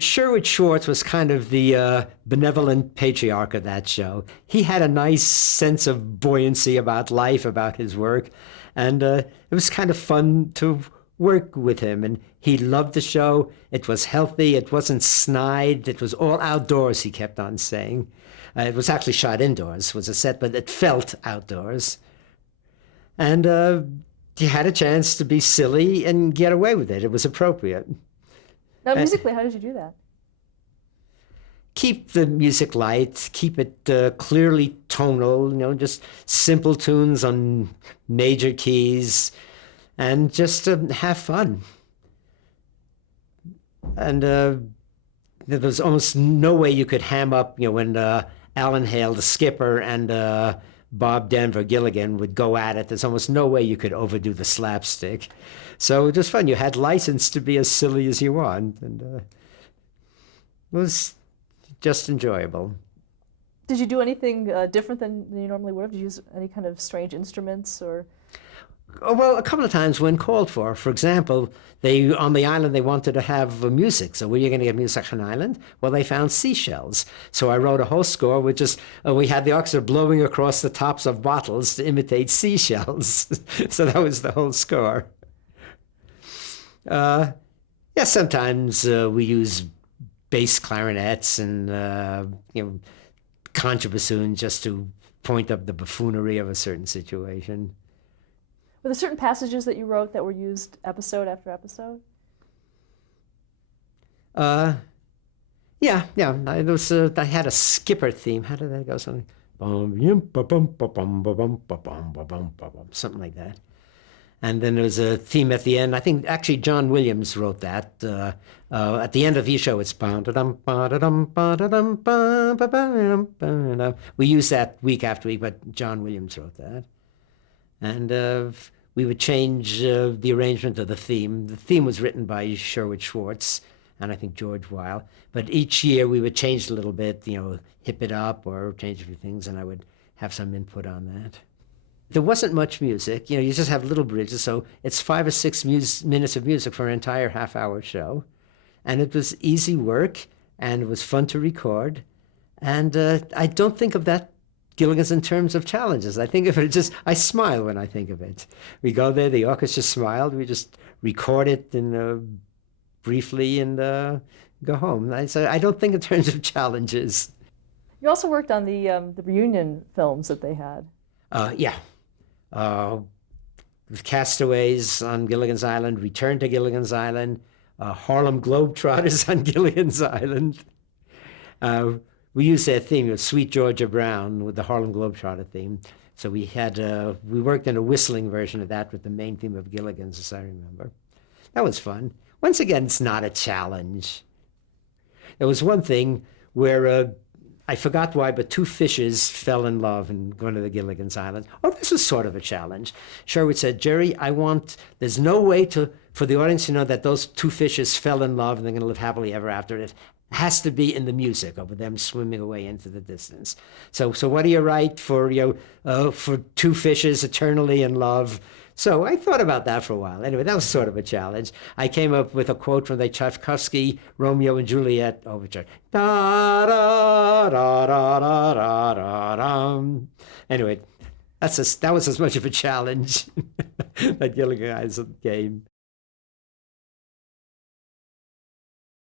Sherwood Schwartz was kind of the benevolent patriarch of that show. He had a nice sense of buoyancy about life, about his work, and it was kind of fun to work with him. And he loved the show. It was healthy. It wasn't snide. It was all outdoors, he kept on saying. It was actually shot indoors, was a set, but it felt outdoors. And you had a chance to be silly and get away with it. It was appropriate. Now, musically, how did you do that? Keep the music light, keep it clearly tonal, just simple tunes on major keys, and just have fun. And there was almost no way you could ham up, when Alan Hale, the skipper, and Bob Denver, Gilligan, would go at it. There's almost no way you could overdo the slapstick. So it was fun. You had license to be as silly as you want, and it was just enjoyable. Did you do anything different than you normally would have? Did you use any kind of strange instruments or? Oh, well, a couple of times when called for. For example, on the island they wanted to have music. So where are you going to get music on an island? Well, they found seashells. So I wrote a whole score with just we had the orchestra blowing across the tops of bottles to imitate seashells. So that was the whole score. Yeah, sometimes we use bass clarinets and contrabassoon just to point up the buffoonery of a certain situation. Were there certain passages that you wrote that were used episode after episode? Yeah. I had a skipper theme. How did that go? Something like that. And then there was a theme at the end. I think actually John Williams wrote that. At the end of each show, it's we use that week after week, but John Williams wrote that. And we would change the arrangement of the theme. The theme was written by Sherwood Schwartz and I think George Weil. But each year we would change it a little bit, hip it up or change a few things, and I would have some input on that. There wasn't much music. You just have little bridges, so it's 5 or 6 minutes of music for an entire half-hour show. And it was easy work, and it was fun to record. And I don't think of that Gilligan's in terms of challenges. I think of it I smile when I think of it. We go there, the orchestra smiled, we just record it briefly and go home. So I don't think in terms of challenges. You also worked on the reunion films that they had. Yeah. Castaways on Gilligan's Island, Return to Gilligan's Island, Harlem Globetrotters on Gilligan's Island. We used that theme of Sweet Georgia Brown with the Harlem Globetrotter theme. So we worked in a whistling version of that with the main theme of Gilligan's, as I remember. That was fun. Once again, it's not a challenge. There was one thing where I forgot why, but 2 fishes fell in love and going to the Gilligan's Island. Oh, this was sort of a challenge. Sherwood said, Jerry, there's no way for the audience to know that those 2 fishes fell in love and they're going to live happily ever after. It has to be in the music of them swimming away into the distance. So what do you write for 2 fishes eternally in love? So I thought about that for a while. Anyway, that was sort of a challenge. I came up with a quote from the Tchaikovsky Romeo and Juliet overture. Da, da, da, da, da, da, da, da. Anyway, that was as much of a challenge that Gilligan game.